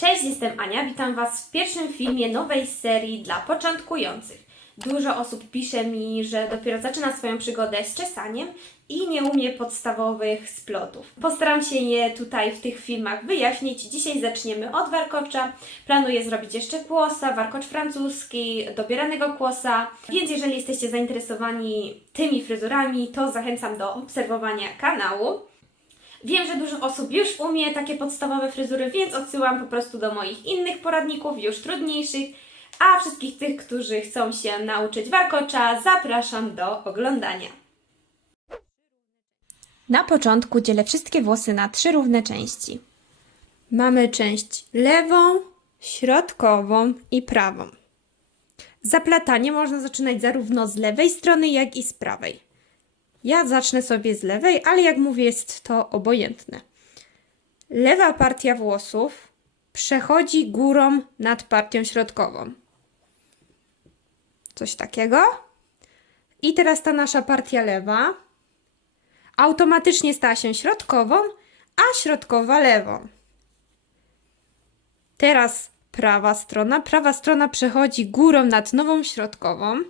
Cześć, jestem Ania. Witam Was w pierwszym filmie nowej serii dla początkujących. Dużo osób pisze mi, że dopiero zaczyna swoją przygodę z czesaniem i nie umie podstawowych splotów. Postaram się je tutaj w tych filmach wyjaśnić. Dzisiaj zaczniemy od warkocza. Planuję zrobić jeszcze kłosa, warkocz francuski, dobieranego kłosa. Więc jeżeli jesteście zainteresowani tymi fryzurami, to zachęcam do obserwowania kanału. Wiem, że dużo osób już umie takie podstawowe fryzury, więc odsyłam po prostu do moich innych poradników, już trudniejszych. A wszystkich tych, którzy chcą się nauczyć warkocza, zapraszam do oglądania. Na początku dzielę wszystkie włosy na trzy równe części. Mamy część lewą, środkową i prawą. Zaplatanie można zaczynać zarówno z lewej strony, jak i z prawej. Ja zacznę sobie z lewej, ale jak mówię, jest to obojętne. Lewa partia włosów przechodzi górą nad partią środkową. Coś takiego. I teraz ta nasza partia lewa automatycznie stała się środkową, a środkowa lewą. Teraz prawa strona. Prawa strona przechodzi górą nad nową środkową.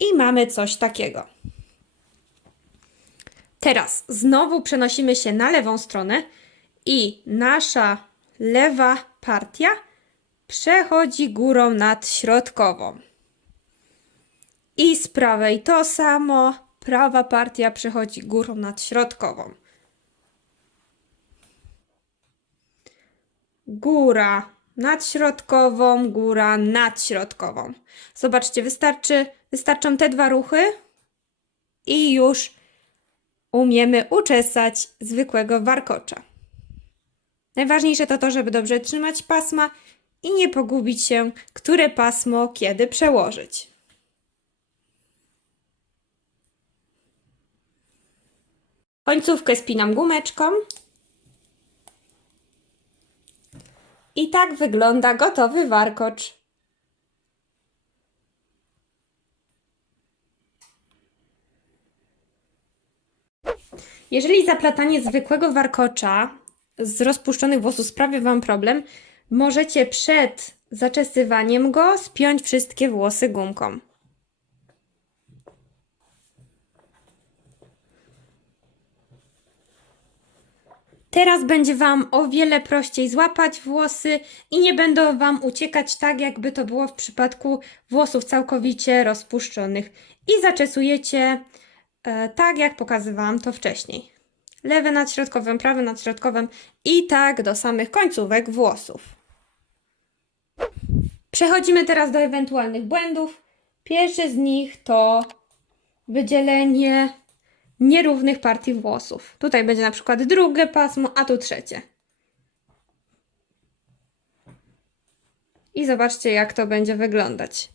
I mamy coś takiego. Teraz znowu przenosimy się na lewą stronę i nasza lewa partia przechodzi górą nad środkową. I z prawej to samo, prawa partia przechodzi górą nad środkową. Góra nad środkową, góra nad środkową. Zobaczcie, wystarczy, wystarczą te dwa ruchy i już umiemy uczesać zwykłego warkocza. Najważniejsze to to, żeby dobrze trzymać pasma i nie pogubić się, które pasmo kiedy przełożyć. Końcówkę spinam gumeczką. I tak wygląda gotowy warkocz. Jeżeli zaplatanie zwykłego warkocza z rozpuszczonych włosów sprawia Wam problem, możecie przed zaczesywaniem go spiąć wszystkie włosy gumką. Teraz będzie Wam o wiele prościej złapać włosy i nie będą Wam uciekać tak, jakby to było w przypadku włosów całkowicie rozpuszczonych. I zaczesujecie e, tak, jak pokazywałam to wcześniej. Lewy nad środkowym, prawy nad środkowym i tak do samych końcówek włosów. Przechodzimy teraz do ewentualnych błędów. Pierwszy z nich to wydzielenie nierównych partii włosów. Tutaj będzie na przykład drugie pasmo, a tu trzecie. I zobaczcie, jak to będzie wyglądać.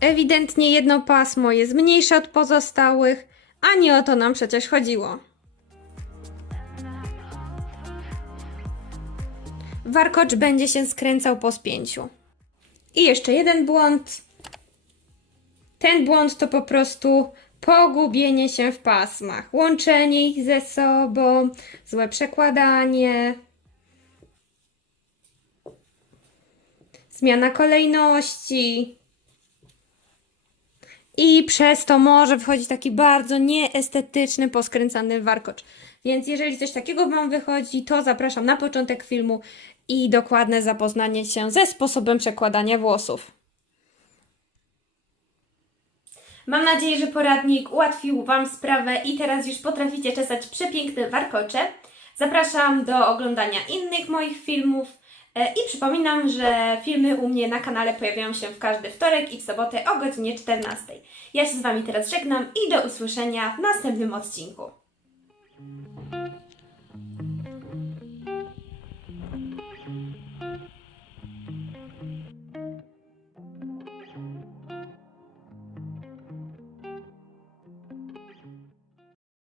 Ewidentnie jedno pasmo jest mniejsze od pozostałych, a nie o to nam przecież chodziło. Warkocz będzie się skręcał po spięciu. I jeszcze jeden błąd. Ten błąd to po prostu pogubienie się w pasmach, łączenie ich ze sobą, złe przekładanie, zmiana kolejności. I przez to może wychodzić taki bardzo nieestetyczny, poskręcany warkocz. Więc jeżeli coś takiego Wam wychodzi, to zapraszam na początek filmu i dokładne zapoznanie się ze sposobem przekładania włosów. Mam nadzieję, że poradnik ułatwił Wam sprawę i teraz już potraficie czesać przepiękne warkocze. Zapraszam do oglądania innych moich filmów e, i przypominam, że filmy u mnie na kanale pojawiają się w każdy wtorek i w sobotę o godzinie 14. Ja się z Wami teraz żegnam i do usłyszenia w następnym odcinku.